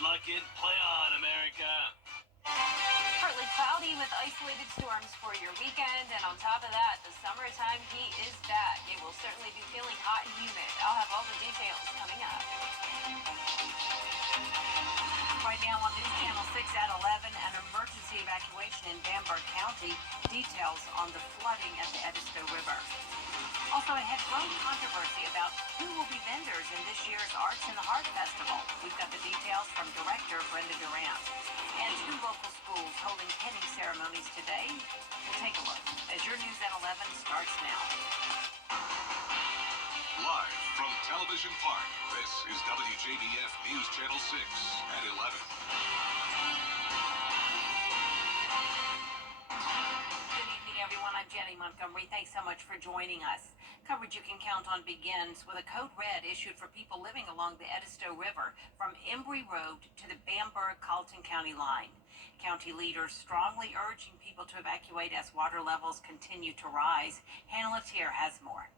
Good luck and play on, America. Partly cloudy with isolated storms for your weekend, and on top of that, the summertime heat is back. It will certainly be feeling hot and humid. I'll have all the details coming up. Right now on News Channel 6 at 11, an emergency evacuation in Bamberg County. Details on the flooding at the Edisto River. Also ahead, growing controversy about who will be vendors in this year's Arts in the Heart Festival. We've got the details from director Brenda Durant. And 2 local schools holding pinning ceremonies today. We'll take a look as your News at 11 starts now. Live from Television Park, this is WJBF News Channel 6 at 11. Good evening, everyone. I'm Jenny Montgomery. Thanks so much for joining us. Coverage you can count on begins with a code red issued for people living along the Edisto River from Embry Road to the Bamberg-Carleton County line. County leaders strongly urging people to evacuate as water levels continue to rise. Hannah Latier has more.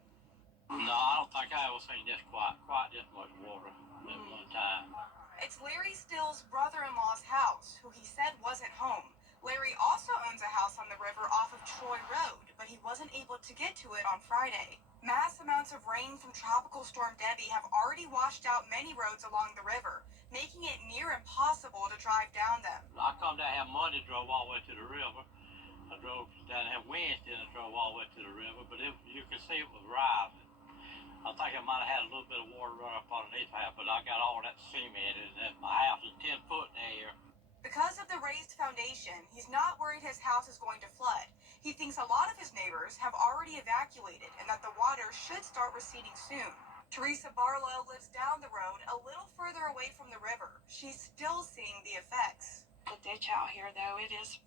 No, I don't think I ever seen this quite this much water at one time. It's Larry Still's brother-in-law's house, who he said wasn't home. Larry also owns a house on the river off of Troy Road, but he wasn't able to get to it on Friday. Mass amounts of rain from Tropical Storm Debbie have already washed out many roads along the river, making it near impossible to drive down them. I come down here Monday, drove all the way to the river. I drove down here Wednesday and I drove all the way to the river, but you could see it was rising. I think I might have had a little bit of water run up underneath the house, but I got all that cement and my house is 10 foot in the air. Because of the raised foundation, he's not worried his house is going to flood. He thinks a lot of his neighbors have already evacuated and that the water should start receding soon. Teresa Barlow lives down the road a little further away from the river. She's still seeing the effects. The ditch out here, though, it is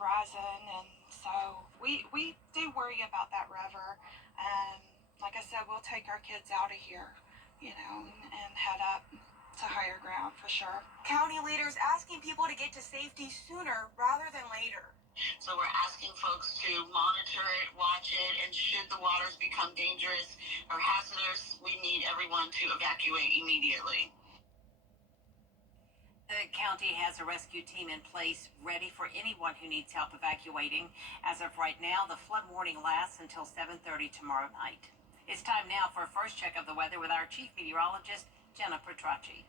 rising, and so we do worry about that river. And like I said, we'll take our kids out of here, and head up to higher ground for sure. County leaders asking people to get to safety sooner rather than later. So we're asking folks to monitor it, watch it, and should the waters become dangerous or hazardous, we need everyone to evacuate immediately. The county has a rescue team in place ready for anyone who needs help evacuating. As of right now, the flood warning lasts until 7:30 tomorrow night. It's time now for a first check of the weather with our chief meteorologist, Jenna Petracci.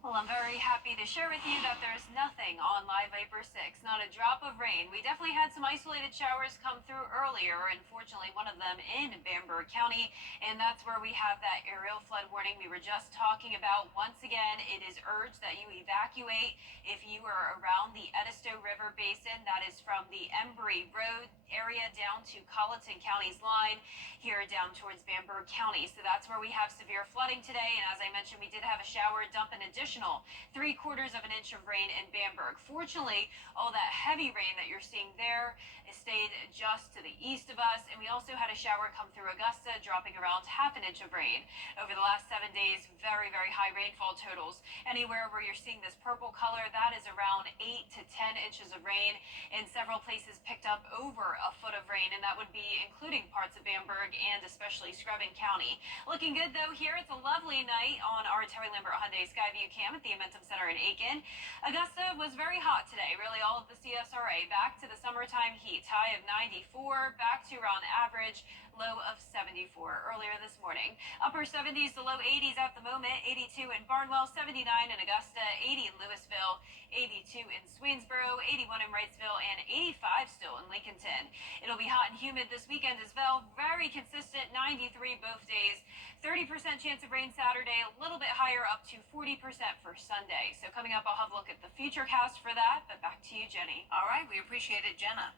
Well, I'm very happy to share with you that there's nothing on Live Vapor 6, not a drop of rain. We definitely had some isolated showers come through earlier, unfortunately one of them in Bamberg County, and that's where we have that aerial flood warning we were just talking about. Once again, it is urged that you evacuate if you are around the Edisto River Basin. That is from the Embry Road area down to Carleton County's line here down towards Bamberg County. So that's where we have severe flooding today, and as I mentioned, we did have a shower dump an additional 3/4 of an inch of rain in Bamberg. Fortunately, all that heavy rain that you're seeing there stayed just to the east of us, and we also had a shower come through Augusta, dropping around 1/2 inch of rain. Over the last 7 days, very, very high rainfall totals. Anywhere where you're seeing this purple color, that is around 8 to 10 inches of rain, and several places picked up over a foot of rain, and that would be including parts of Bamberg and especially Screven County. Looking good, though, here. It's a lovely night on our Terry Lambert Hyundai Skyview Cam at the Amentum Center in Aiken. Augusta was very hot today. Really, all of the CSRA back to the summertime heat. High of 94, back to around average, low of 74 earlier this morning. Upper 70s to low 80s at the moment. 82 in Barnwell, 79 in Augusta, 80 in Louisville, 82 in Swainsboro, 81 in Wrightsville, and 85 still in Lincolnton. It'll be hot and humid this weekend as well. Very consistent, 93 both days. 30% chance of rain Saturday, a little bit higher, up to 40% for Sunday. So coming up, I'll have a look at the future cast for that, but back to you, Jenny. All right, we appreciate it, Jenna.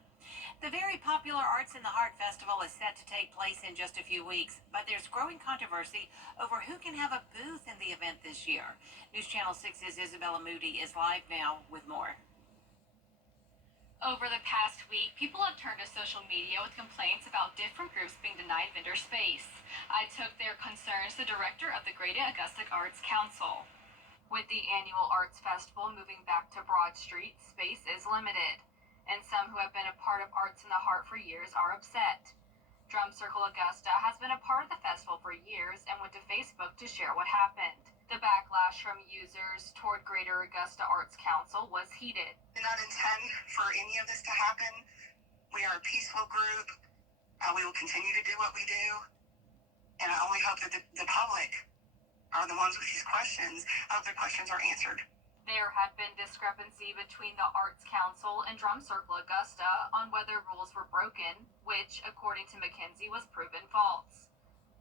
The very popular Arts in the Heart Festival is set to take place in just a few weeks, but there's growing controversy over who can have a booth in the event this year. News Channel 6's Isabella Moody is live now with more. Over the past week, people have turned to social media with complaints about different groups being denied vendor space. I took their concerns to the director of the Greater Augusta Arts Council. With the annual Arts Festival moving back to Broad Street, space is limited, and some who have been a part of Arts in the Heart for years are upset. Drum Circle Augusta has been a part of the festival for years and went to Facebook to share what happened. The backlash from users toward Greater Augusta Arts Council was heated. We do not intend for any of this to happen. We are a peaceful group. We will continue to do what we do. And I only hope that the public are the ones with these questions. I hope their questions are answered. There had been discrepancy between the Arts Council and Drum Circle Augusta on whether rules were broken, which, according to McKenzie, was proven false.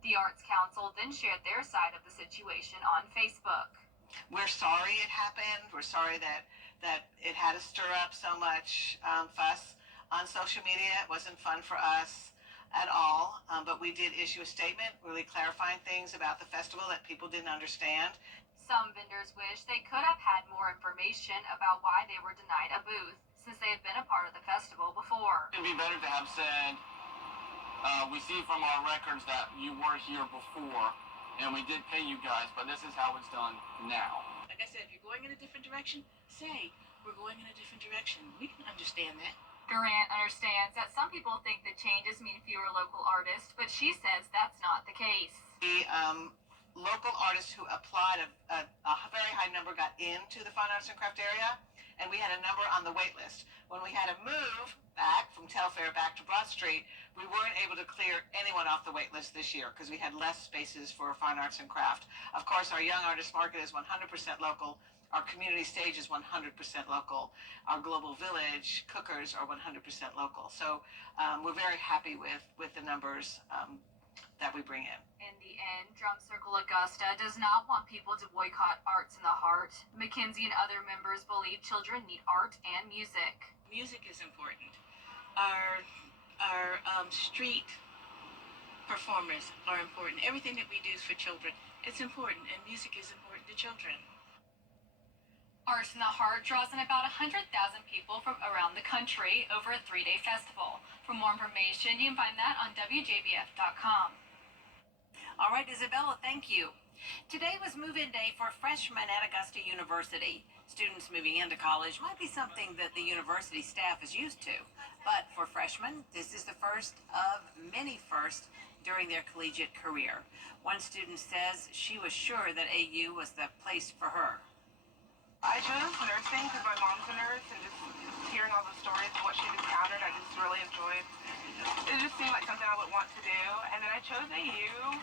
The Arts Council then shared their side of the situation on Facebook. We're sorry it happened. We're sorry that it had to stir up so much fuss on social media. It wasn't fun for us at all, but we did issue a statement really clarifying things about the festival that people didn't understand. Some vendors wish they could have had more information about why they were denied a booth, since they have been a part of the festival before. It'd be better to have said, we see from our records that you were here before, and we did pay you guys, but this is how it's done now. Like I said, if you're going in a different direction, say, we're going in a different direction. We can understand that. Durant understands that some people think the changes mean fewer local artists, but she says that's not the case. The local artists who applied, a very high number got into the fine arts and craft area, and we had a number on the wait list. When we had to move back from Telfair back to Broad Street, we weren't able to clear anyone off the wait list this year because we had less spaces for fine arts and craft. Of course, our Young Artist Market is 100% local. Our community stage is 100% local. Our Global Village cookers are 100% local. So we're very happy with the numbers that we bring in. In the end, Drum Circle Augusta does not want people to boycott Arts in the Heart. McKenzie and other members believe children need art and music. Music is important. Our street performers are important. Everything that we do is for children. It's important, and music is important to children. Arts in the Heart draws in about 100,000 people from around the country over a 3-day festival. For more information, you can find that on WJBF.com. All right, Isabella, thank you. Today was move-in day for freshmen at Augusta University. Students moving into college might be something that the university staff is used to. But for freshmen, this is the first of many firsts during their collegiate career. One student says she was sure that AU was the place for her. I chose nursing because my mom's a nurse, and just hearing all the stories of what she's encountered, I just really enjoyed. It just seemed like something I would want to do. And then I chose AU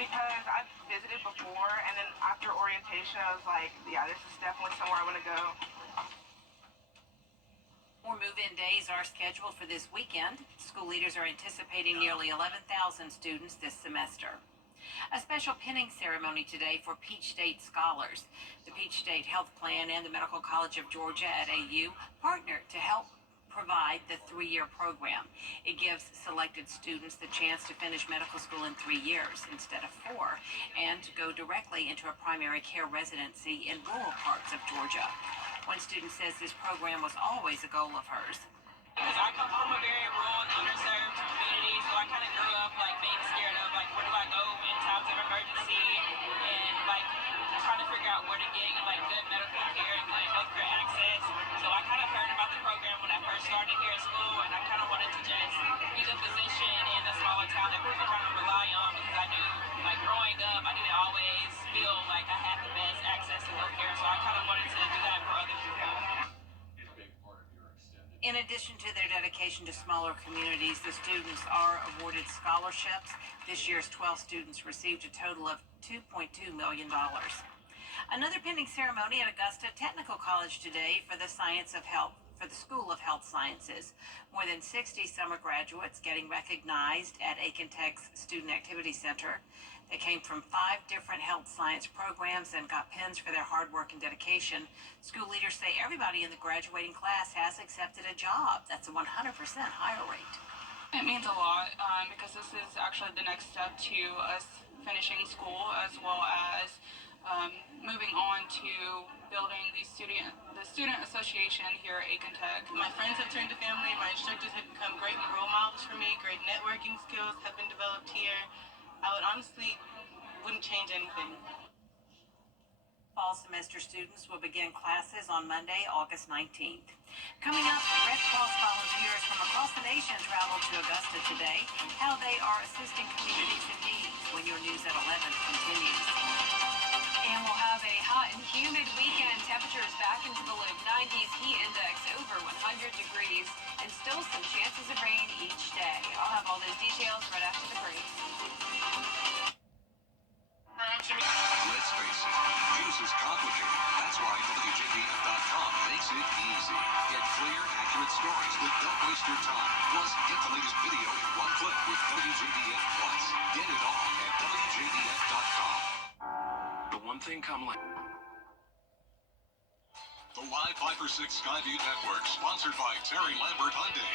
because I've visited before, and then after orientation, I was like, yeah, this is definitely somewhere I want to go. More move-in days are scheduled for this weekend. School leaders are anticipating nearly 11,000 students this semester. A special pinning ceremony today for Peach State scholars. The Peach State Health Plan and the Medical College of Georgia at AU partnered to help provide the 3-year program. It gives selected students the chance to finish medical school in 3 years instead of 4 and to go directly into a primary care residency in rural parts of Georgia. One student says this program was always a goal of hers. Because I come from a very rural, underserved community, so I kind of grew up like being scared of like where do I go in times of emergency, and like trying to figure out where to get like good medical care and good healthcare access. So I kind of heard about the program when I first started here at school, and I kind of wanted to just be the physician in a smaller town that we could kind of rely on, because I knew like growing up I didn't always feel like I had the best access to healthcare, so I kind of wanted to do that for other people. In addition to their dedication to smaller communities, the students are awarded scholarships. This year's 12 students received a total of $2.2 million. Another pending ceremony at Augusta Technical College today for the School of Health Sciences. More than 60 summer graduates getting recognized at Aiken Tech's Student Activity Center. They came from 5 different health science programs and got pins for their hard work and dedication. School leaders say everybody in the graduating class has accepted a job. That's a 100% higher rate. It means a lot because this is actually the next step to us finishing school, as well as moving on to building the student association here at Aiken Tech. My friends have turned to family. My instructors have become great role models for me. Great networking skills have been developed here. I would honestly wouldn't change anything. Fall semester students will begin classes on Monday, August 19th. Coming up, Red Cross volunteers from across the nation travel to Augusta today. How they are assisting communities in need when your news at 11 continues. And we'll have a hot and humid weekend. Temperatures back into the low 90s. Heat index over 100 degrees. And still some chances of rain each day. I'll have all those details right after the break. Let's face it, news is complicated. That's why WJBF.com makes it easy. Get clear, accurate stories that don't waste your time. Plus, get the latest video in one click with WJBF Plus. Get it all at WJBF.com. The one thing come like. The Live Viper 6 Skyview Network, sponsored by Terry Lambert Hyundai.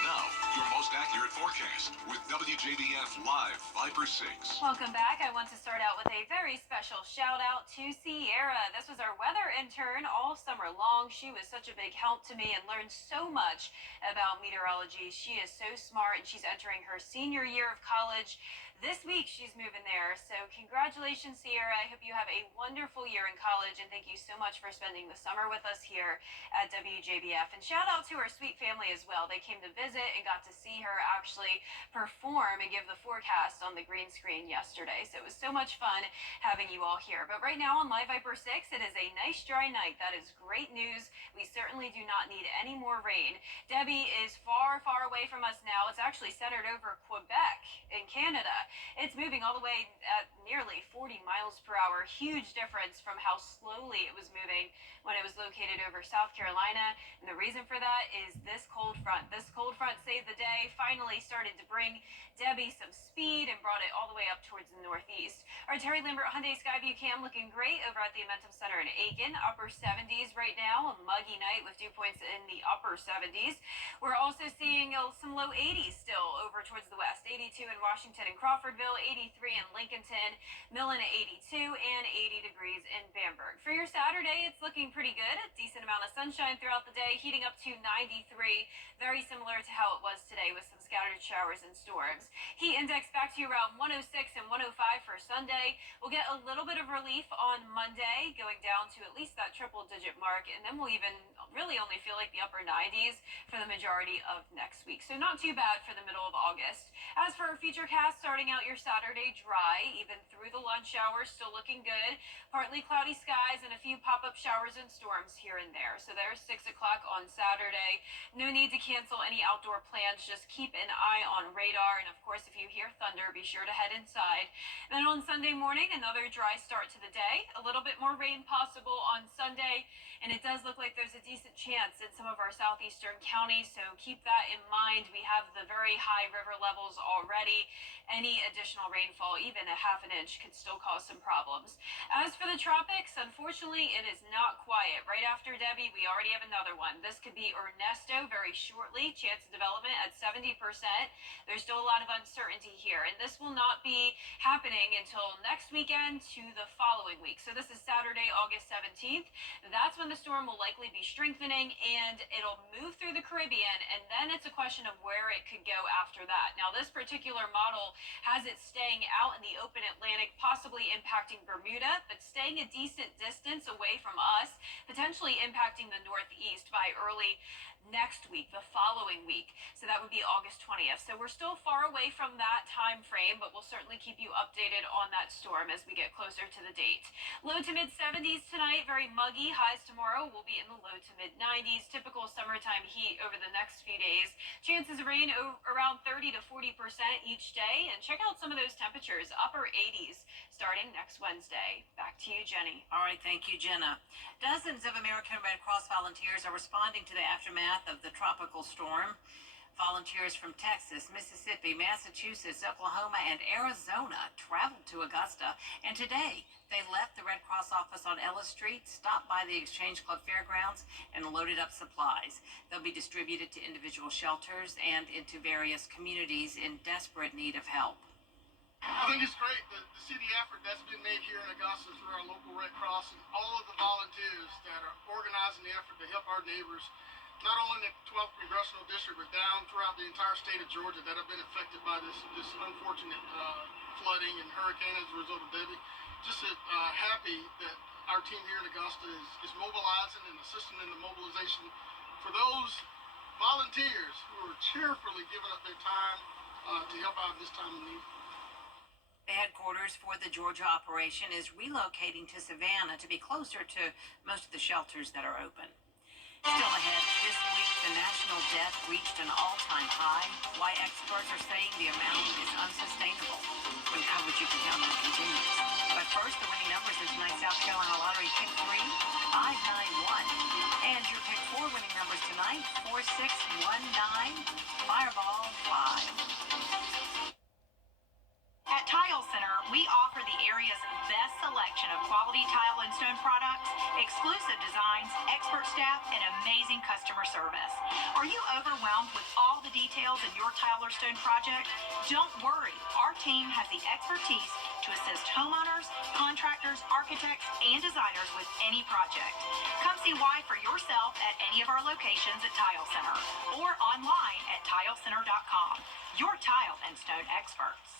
Now, your most accurate forecast with WJBF Live Viper 6. Welcome back. I want to start out with a very special shout out to Sierra. This was our weather intern all summer long. She was such a big help to me and learned so much about meteorology. She is so smart and she's entering her senior year of college. This week she's moving there. So congratulations, Sierra. I hope you have a wonderful year in college and thank you so much for spending the summer with us here at WJBF. And shout out to her sweet family as well. They came to visit and got to see her actually perform and give the forecast on the green screen yesterday. So it was so much fun having you all here. But right now on Live Viper 6, it is a nice dry night. That is great news. We certainly do not need any more rain. Debbie is far, far away from us now. It's actually centered over Quebec in Canada. It's moving all the way at nearly 40 miles per hour. Huge difference from how slowly it was moving when it was located over South Carolina. And the reason for that is this cold front. This cold front saved the day, finally started to bring Debbie some speed and brought it all the way up towards the northeast. Our Terry Lambert Hyundai Skyview cam looking great over at the Amentum Center in Aiken. Upper 70s right now. A muggy night with dew points in the upper 70s. We're also seeing some low 80s still over towards the west. 82 in Washington and Crawfordville, 83 in Lincolnton, Millen at 82, and 80 degrees in Bamberg. For your Saturday, it's looking pretty good. A decent amount of sunshine throughout the day, heating up to 93. Very similar to how it was today with some scattered showers and storms. Heat index back to around 106 and 105 for Sunday. We'll get a little bit of relief on Monday, going down to at least that triple-digit mark, and then we'll even really only feel like the upper 90s for the majority of next week. So not too bad for the middle of August. As for our futurecast, starting out your Saturday dry, even through the lunch hour, still looking good. Partly cloudy skies and a few pop-up showers and storms here and there. So there's 6 o'clock on Saturday. No need to cancel any outdoor plans. Just keep an eye on radar. And of course, if you hear thunder, be sure to head inside. And then on Sunday morning, another dry start to the day. A little bit more rain possible on Sunday. And it does look like there's a decent chance in some of our southeastern counties. So keep that in mind. We have the very high river levels already. Any additional rainfall, even a half an inch, could still cause some problems. As for the tropics, unfortunately, it is not quiet. Right after Debbie, we already have another one. This could be Ernesto very shortly. Chance of development at 70%. There's still a lot of uncertainty here, and this will not be happening until next weekend to the following week. So this is Saturday, August 17th. That's when the storm will likely be strengthening, and it'll move through the Caribbean, and then it's a question of where it could go after that. Now, this particular model has it staying out in the open Atlantic, possibly impacting Bermuda, but staying a decent distance away from us, potentially impacting the northeast by early next week, the following week. So that would be August 20th. So we're still far away from that time frame, but we'll certainly keep you updated on that storm as we get closer to the date. Low to mid 70s tonight, very muggy. Highs tomorrow will be in the low to mid 90s. Typical summertime heat over the next few days. Chances of rain around 30 to 40% each day. And check out some of those temperatures, upper 80s starting next Wednesday. Back to you, Jenny. All right, thank you, Jenna. Dozens of American Red Cross volunteers are responding to the aftermath of the tropical storm. Volunteers from Texas, Mississippi, Massachusetts, Oklahoma, and Arizona traveled to Augusta, and today they left the Red Cross office on Ellis Street, stopped by the Exchange Club Fairgrounds, and loaded up supplies. They'll be distributed to individual shelters and into various communities in desperate need of help. I think it's great to see the effort that's been made here in Augusta through our local Red Cross and all of the volunteers that are organizing the effort to help our neighbors, not only in the 12th Congressional District, but down throughout the entire state of Georgia that have been affected by this unfortunate flooding and hurricane as a result of Debbie. Just happy that our team here in Augusta is mobilizing and assisting in the mobilization for those volunteers who are cheerfully giving up their time to help out in this time of need. The headquarters for the Georgia operation is relocating to Savannah to be closer to most of the shelters that are open. Still ahead, this week the national debt reached an all-time high. Why experts are saying the amount is unsustainable. When coverage you can count on continues. But first, the winning numbers in tonight's South Carolina Lottery Pick 3, 591. And your Pick 4 winning numbers tonight, 4619, Fireball 5. At Tile Center, we offer the area's best selection of quality tile and stone products, exclusive designs, expert staff, and amazing customer service. Are you overwhelmed with all the details in your tile or stone project? Don't worry, our team has the expertise to assist homeowners, contractors, architects, and designers with any project. Come see why for yourself at any of our locations at Tile Center or online at tilecenter.com. Your tile and stone experts.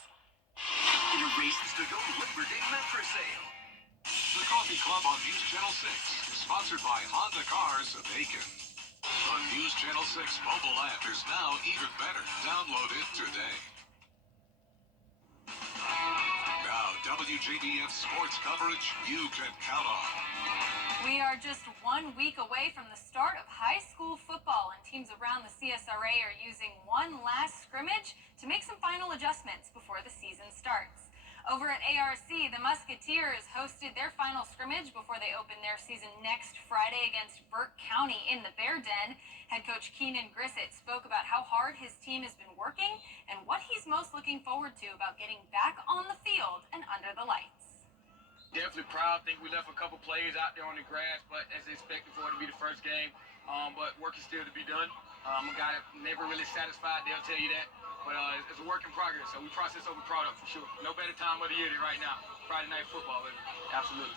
It races to go Labor Day Metro Sale. The Coffee Club on News Channel 6, sponsored by Honda Cars of Aiken. The News Channel 6 mobile app is now even better. Download it today. Now, WJBF sports coverage you can count on. We are just 1 week away from the start of high school football, and teams around the CSRA are using one last scrimmage to make some final adjustments before the season starts. Over at ARC, the Musketeers hosted their final scrimmage before they open their season next Friday against Burke County in the Bear Den. Head coach Keenan Grissett spoke about how hard his team has been working and what he's most looking forward to about getting back on the field and under the lights. Definitely proud. I think we left a couple plays out there on the grass, but as expected for it to be the first game. But work is still to be done. I'm a guy that never really satisfied, they'll tell you that. But it's a work in progress, so we process over product for sure. No better time of the year than right now. Friday night football, baby. Absolutely.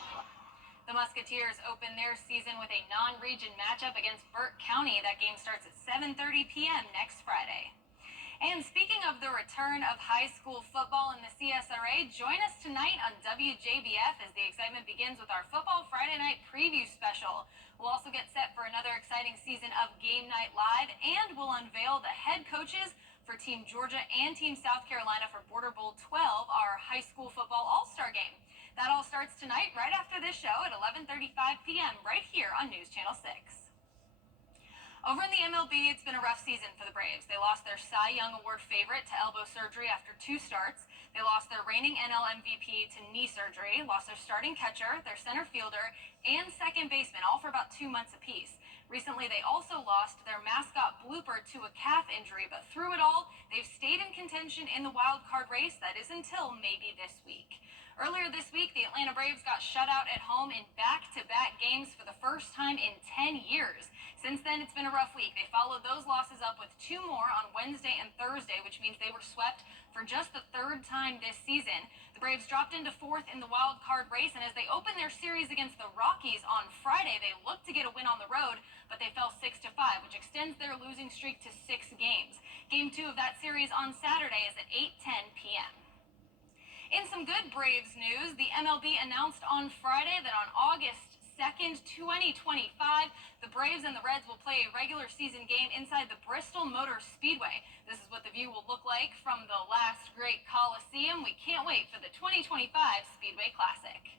The Musketeers open their season with a non-region matchup against Burke County. That game starts at 7:30 p.m. next Friday. And speaking of the return of high school football in the CSRA, join us tonight on WJBF as the excitement begins with our Football Friday Night Preview Special. We'll also get set for another exciting season of Game Night Live, and we'll unveil the head coaches for Team Georgia and Team South Carolina for Border Bowl 12, our high school football all-star game. That all starts tonight right after this show at 11:35 p.m. right here on News Channel 6. Over in the MLB, it's been a rough season for the Braves. They lost their Cy Young Award favorite to elbow surgery after 2 starts. They lost their reigning NL MVP to knee surgery, lost their starting catcher, their center fielder, and second baseman, all for about 2 months apiece. Recently, they also lost their mascot Blooper to a calf injury, but through it all, they've stayed in contention in the wild card race. That is until maybe this week. Earlier this week, the Atlanta Braves got shut out at home in back-to-back games for the first time in 10 years. Since then, it's been a rough week. They followed those losses up with 2 more on Wednesday and Thursday, which means they were swept for just the 3rd time this season. The Braves dropped into 4th in the wild card race, and as they open their series against the Rockies on Friday, they looked to get a win on the road, but they fell 6-5, which extends their losing streak to 6 games. Game 2 of that series on Saturday is at 8:10 p.m. In some good Braves news, the MLB announced on Friday that on August 2nd, 2025, the Braves and the Reds will play a regular season game inside the Bristol Motor Speedway. This is what the view will look like from the last great Coliseum. We can't wait for the 2025 Speedway Classic.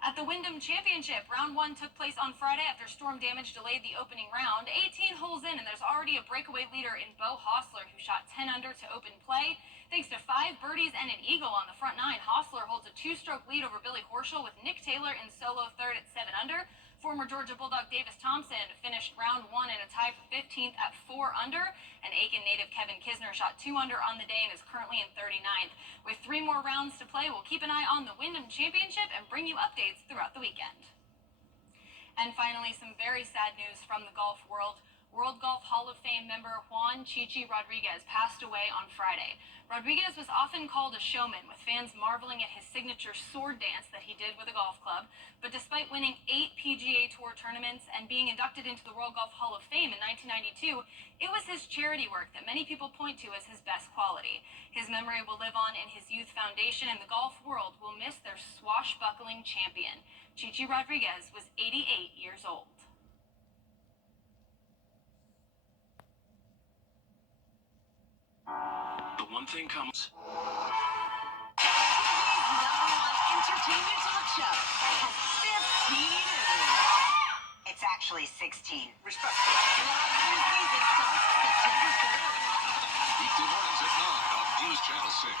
At the Wyndham Championship, round 1 took place on Friday after storm damage delayed the opening round. 18 holes in, and there's already a breakaway leader in Beau Hossler, who shot 10 under to open play. Thanks to 5 birdies and an eagle on the front 9, Hossler holds a 2-stroke lead over Billy Horschel, with Nick Taylor in solo 3rd at 7 under. Former Georgia Bulldog Davis Thompson finished round 1 in a tie for 15th at 4 under, and Aiken native Kevin Kisner shot 2 under on the day and is currently in 39th. With 3 more rounds to play, we'll keep an eye on the Wyndham Championship and bring you updates throughout the weekend. And finally, some very sad news from the golf world. World Golf Hall of Fame member Juan Chichi Rodriguez passed away on Friday. Rodriguez was often called a showman, with fans marveling at his signature sword dance that he did with a golf club. But despite winning 8 PGA Tour tournaments and being inducted into the World Golf Hall of Fame in 1992, it was his charity work that many people point to as his best quality. His memory will live on in his youth foundation, and the golf world will miss their swashbuckling champion. Chichi Rodriguez was 88 years old. The one thing comes. entertainment talk show has 15 Emmys. It's actually 16. Respect. The new season starts September 3rd. Weekday mornings at 9 on News Channel 6.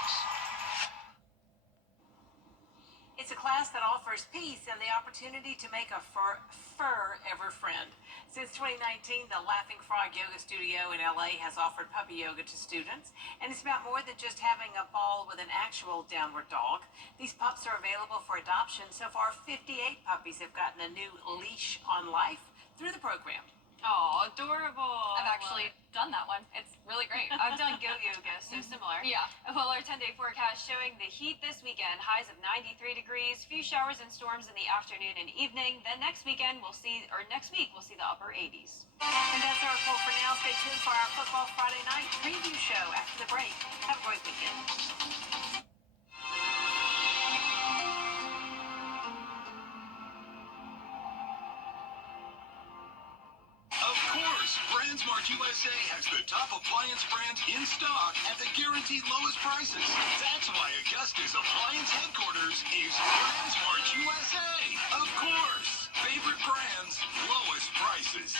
It's a class that offers peace and the opportunity to make a forever friend. Since 2019, the Laughing Frog Yoga Studio in LA has offered puppy yoga to students, and it's about more than just having a ball with an actual downward dog. These pups are available for adoption. So far, 58 puppies have gotten a new leash on life through the program. Oh, adorable. I've actually done that one. It's really great. I've done goat yoga, so similar. Yeah. Well, our 10-day forecast showing the heat this weekend, highs of 93 degrees, few showers and storms in the afternoon and evening. Then next week we'll see the upper 80s. And that's our poll for now. Stay tuned for our Football Friday night preview show after the break. Have a great weekend. Of course, BrandsMart USA has the top appliance brands in stock at the guaranteed lowest prices. That's why Augusta's appliance headquarters is BrandsMart USA. Of course, favorite brands, lowest prices.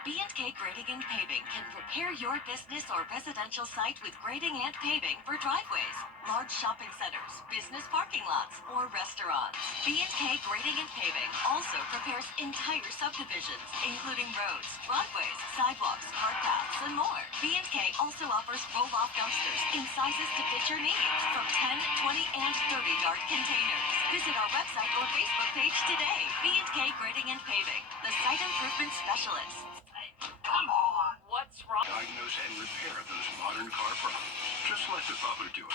B&K Grading and Paving can prepare your business or residential site with grading and paving for driveways, large shopping centers, business parking lots, or restaurants. B&K Grading and Paving also prepares entire subdivisions, including roads, broadways, sidewalks, cart paths, and more. B&K also offers roll-off dumpsters in sizes to fit your needs, from 10, 20, and 30-yard containers. Visit our website or Facebook page today. B&K Grading and Paving, the site improvement specialist. Come on! What's wrong? Diagnose and repair those modern car problems. Just let the butler do it.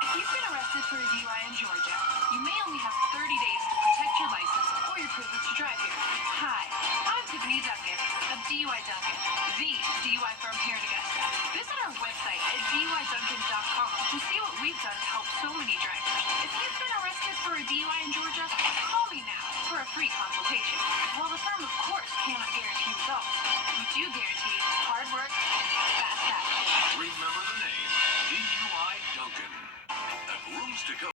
If you've been arrested for a DUI in Georgia, you may only have 30 days to protect your license or your privilege to drive here. Hi, I'm Tiffany Duncan of DUI Duncan, the DUI firm here in Augusta. Visit our website at DUIDuncan.com to see what we've done to help so many drivers. If you've been arrested for a DUI in Georgia, call me now for a free consultation. While the firm, of course, cannot guarantee results, we do guarantee hard work and fast action. Remember the name, DUI Duncan. At Rooms to Go.